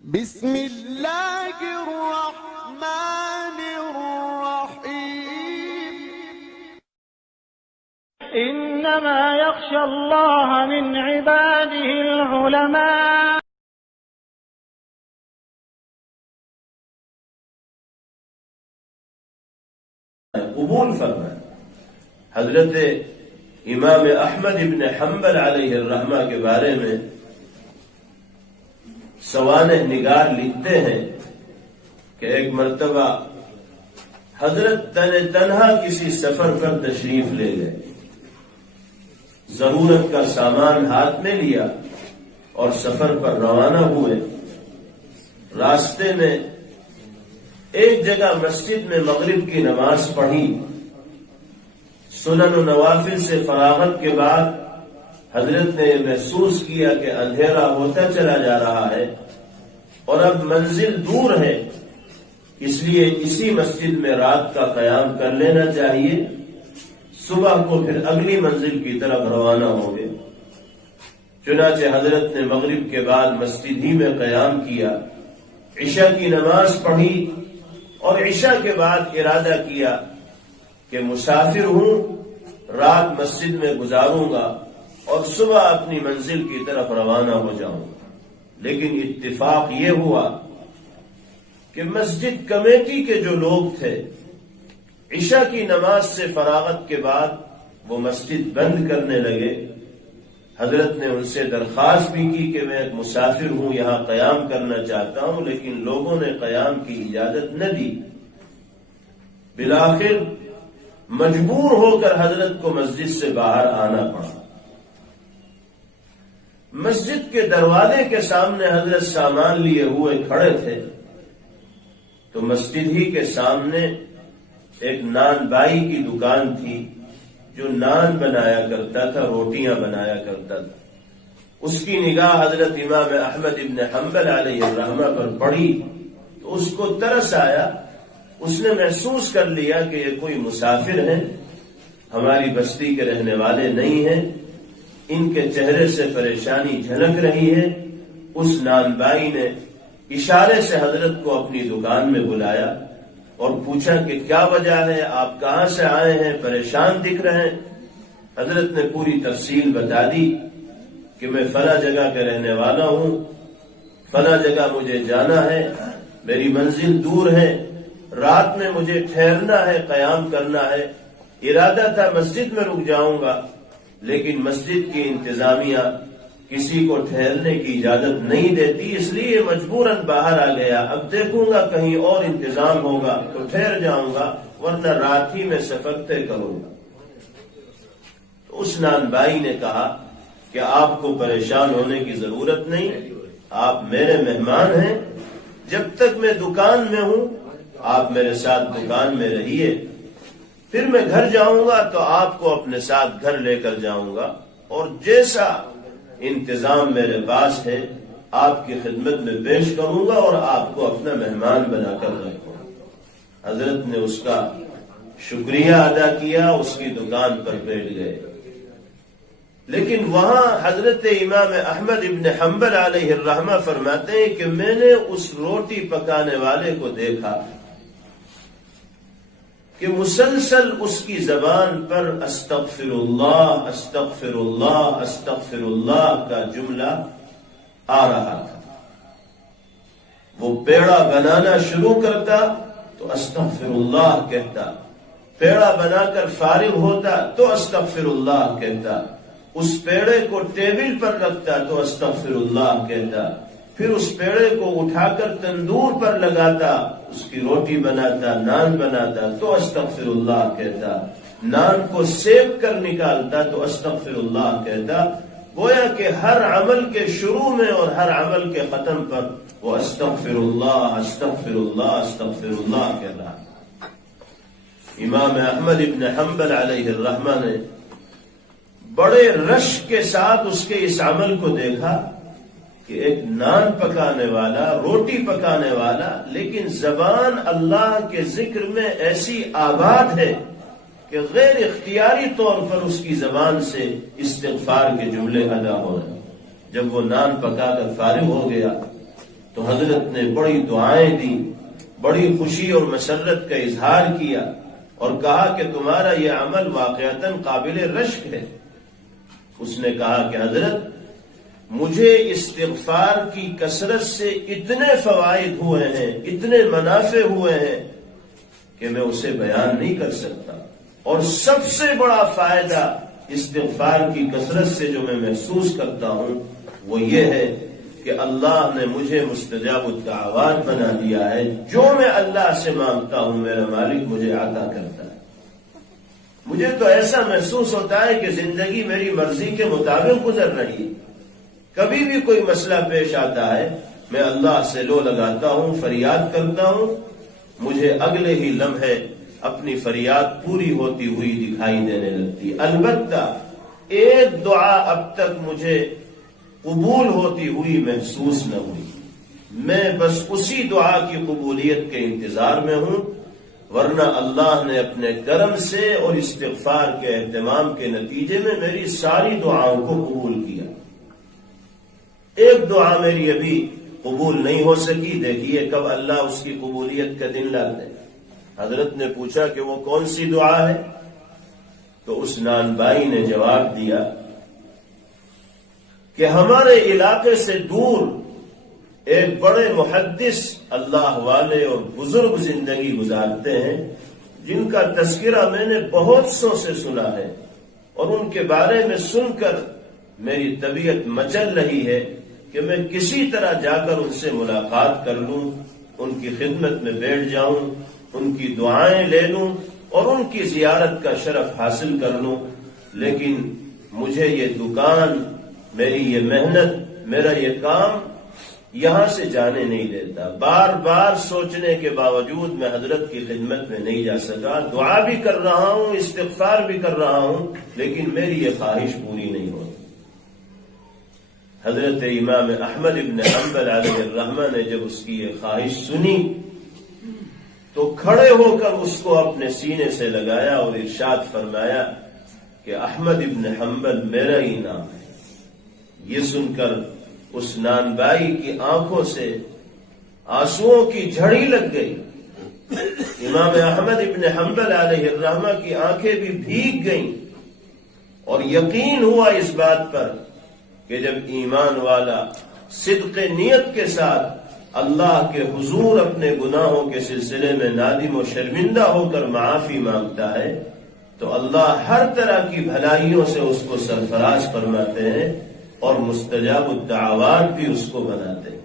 بسم اللہ الرحمن الرحیم انما يخشى الله من عباده العلماء قبول فرمائے۔ حضرت امام احمد ابن حنبل علیہ الرحمہ کے بارے میں سوانح نگار لکھتے ہیں کہ ایک مرتبہ حضرت تنہا کسی سفر پر تشریف لے گئے، ضرورت کا سامان ہاتھ میں لیا اور سفر پر روانہ ہوئے۔ راستے میں ایک جگہ مسجد میں مغرب کی نماز پڑھی۔ سنن و نوافل سے فراغت کے بعد حضرت نے محسوس کیا کہ اندھیرا ہوتا چلا جا رہا ہے اور اب منزل دور ہے، اس لیے اسی مسجد میں رات کا قیام کر لینا چاہیے، صبح کو پھر اگلی منزل کی طرف روانہ ہوں گے۔ چنانچہ حضرت نے مغرب کے بعد مسجد ہی میں قیام کیا، عشاء کی نماز پڑھی اور عشاء کے بعد ارادہ کیا کہ مسافر ہوں، رات مسجد میں گزاروں گا اور صبح اپنی منزل کی طرف روانہ ہو جاؤں گا۔ لیکن اتفاق یہ ہوا کہ مسجد کمیٹی کے جو لوگ تھے عشاء کی نماز سے فراغت کے بعد وہ مسجد بند کرنے لگے۔ حضرت نے ان سے درخواست بھی کی کہ میں ایک مسافر ہوں، یہاں قیام کرنا چاہتا ہوں، لیکن لوگوں نے قیام کی اجازت نہ دی۔ بالآخر مجبور ہو کر حضرت کو مسجد سے باہر آنا پڑا۔ مسجد کے دروازے کے سامنے حضرت سامان لیے ہوئے کھڑے تھے تو مسجد ہی کے سامنے ایک نان بائی کی دکان تھی جو نان بنایا کرتا تھا، روٹیاں بنایا کرتا تھا۔ اس کی نگاہ حضرت امام احمد ابن حنبل علیہ الرحمہ پر پڑی تو اس کو ترس آیا۔ اس نے محسوس کر لیا کہ یہ کوئی مسافر ہیں، ہماری بستی کے رہنے والے نہیں ہیں، ان کے چہرے سے پریشانی جھلک رہی ہے۔ اس نان بائی نے اشارے سے حضرت کو اپنی دکان میں بلایا اور پوچھا کہ کیا وجہ ہے، آپ کہاں سے آئے ہیں، پریشان دکھ رہے ہیں۔ حضرت نے پوری تفصیل بتا دی کہ میں فلاں جگہ کا رہنے والا ہوں، فلاں جگہ مجھے جانا ہے، میری منزل دور ہے، رات میں مجھے ٹھہرنا ہے، قیام کرنا ہے، ارادہ تھا مسجد میں رک جاؤں گا، لیکن مسجد کی انتظامیہ کسی کو ٹھہرنے کی اجازت نہیں دیتی، اس لیے مجبوراً باہر آ گیا۔ اب دیکھوں گا کہیں اور انتظام ہوگا تو ٹھہر جاؤں گا، ورنہ رات ہی میں سفر طے کروں گا۔ تو اس نان بائی نے کہا کہ آپ کو پریشان ہونے کی ضرورت نہیں، آپ میرے مہمان ہیں، جب تک میں دکان میں ہوں آپ میرے ساتھ دکان میں رہیے، پھر میں گھر جاؤں گا تو آپ کو اپنے ساتھ گھر لے کر جاؤں گا، اور جیسا انتظام میرے پاس ہے آپ کی خدمت میں پیش کروں گا اور آپ کو اپنا مہمان بنا کر رکھوں گا۔ حضرت نے اس کا شکریہ ادا کیا، اس کی دکان پر بیٹھ گئے۔ لیکن وہاں حضرت امام احمد ابن حنبل علیہ الرحمہ فرماتے ہیں کہ میں نے اس روٹی پکانے والے کو دیکھا کہ مسلسل اس کی زبان پر استغفر اللہ استغفر اللہ استغفر اللہ کا جملہ آ رہا تھا۔ وہ پیڑا بنانا شروع کرتا تو استغفر اللہ کہتا، پیڑا بنا کر فارغ ہوتا تو استغفر اللہ کہتا، اس پیڑے کو ٹیبل پر رکھتا تو استغفر اللہ کہتا، پھر اس پیڑے کو اٹھا کر تندور پر لگاتا، اس کی روٹی بناتا، نان بناتا تو استغفر اللہ کہتا، نان کو سیک کر نکالتا تو استغفر اللہ کہتا۔ گویا کہ ہر عمل کے شروع میں اور ہر عمل کے ختم پر وہ استغفر اللہ استغفر اللہ استغفر اللہ کہہ رہا۔ امام احمد ابن حنبل علیہ الرحمہ نے بڑے رشک کے ساتھ اس کے اس عمل کو دیکھا کہ ایک نان پکانے والا، روٹی پکانے والا، لیکن زبان اللہ کے ذکر میں ایسی آباد ہے کہ غیر اختیاری طور پر اس کی زبان سے استغفار کے جملے ادا ہو رہے ہیں۔ جب وہ نان پکا کر فارغ ہو گیا تو حضرت نے بڑی دعائیں دی، بڑی خوشی اور مسرت کا اظہار کیا اور کہا کہ تمہارا یہ عمل واقعتاً قابل رشک ہے۔ اس نے کہا کہ حضرت مجھے استغفار کی کثرت سے اتنے فوائد ہوئے ہیں، اتنے منافع ہوئے ہیں کہ میں اسے بیان نہیں کر سکتا، اور سب سے بڑا فائدہ استغفار کی کثرت سے جو میں محسوس کرتا ہوں وہ یہ ہے کہ اللہ نے مجھے مستجاب الدعوات بنا دیا ہے۔ جو میں اللہ سے مانگتا ہوں میرا مالک مجھے عطا کرتا ہے۔ مجھے تو ایسا محسوس ہوتا ہے کہ زندگی میری مرضی کے مطابق گزر رہی ہے۔ کبھی بھی کوئی مسئلہ پیش آتا ہے میں اللہ سے لو لگاتا ہوں، فریاد کرتا ہوں، مجھے اگلے ہی لمحے اپنی فریاد پوری ہوتی ہوئی دکھائی دینے لگتی۔ البتہ ایک دعا اب تک مجھے قبول ہوتی ہوئی محسوس نہ ہوئی، میں بس اسی دعا کی قبولیت کے انتظار میں ہوں، ورنہ اللہ نے اپنے کرم سے اور استغفار کے اہتمام کے نتیجے میں میری ساری دعاؤں کو قبول کیا۔ ایک دعا میری ابھی قبول نہیں ہو سکی، دیکھیے کب اللہ اس کی قبولیت کا دن لاتے۔ حضرت نے پوچھا کہ وہ کون سی دعا ہے؟ تو اس نان بھائی نے جواب دیا کہ ہمارے علاقے سے دور ایک بڑے محدث اللہ والے اور بزرگ زندگی گزارتے ہیں جن کا تذکرہ میں نے بہت سو سے سنا ہے، اور ان کے بارے میں سن کر میری طبیعت مچل رہی ہے کہ میں کسی طرح جا کر ان سے ملاقات کر لوں، ان کی خدمت میں بیٹھ جاؤں، ان کی دعائیں لے لوں اور ان کی زیارت کا شرف حاصل کر لوں، لیکن مجھے یہ دکان، میری یہ محنت، میرا یہ کام یہاں سے جانے نہیں دیتا۔ بار بار سوچنے کے باوجود میں حضرت کی خدمت میں نہیں جا سکا، دعا بھی کر رہا ہوں، استغفار بھی کر رہا ہوں، لیکن میری یہ خواہش پوری نہیں ہوتی۔ حضرت امام احمد ابن حنبل علیہ الرحمہ نے جب اس کی یہ خواہش سنی تو کھڑے ہو کر اس کو اپنے سینے سے لگایا اور ارشاد فرمایا کہ احمد ابن حنبل میرا ہی نام ہے۔ یہ سن کر اس نان بائی کی آنکھوں سے آنسوؤں کی جھڑی لگ گئی۔ امام احمد ابن حنبل علیہ الرحمہ کی آنکھیں بھی بھیگ گئیں، اور یقین ہوا اس بات پر کہ جب ایمان والا صدق نیت کے ساتھ اللہ کے حضور اپنے گناہوں کے سلسلے میں نادم و شرمندہ ہو کر معافی مانگتا ہے تو اللہ ہر طرح کی بھلائیوں سے اس کو سرفراز فرماتے ہیں اور مستجاب الدعوات بھی اس کو بناتے ہیں۔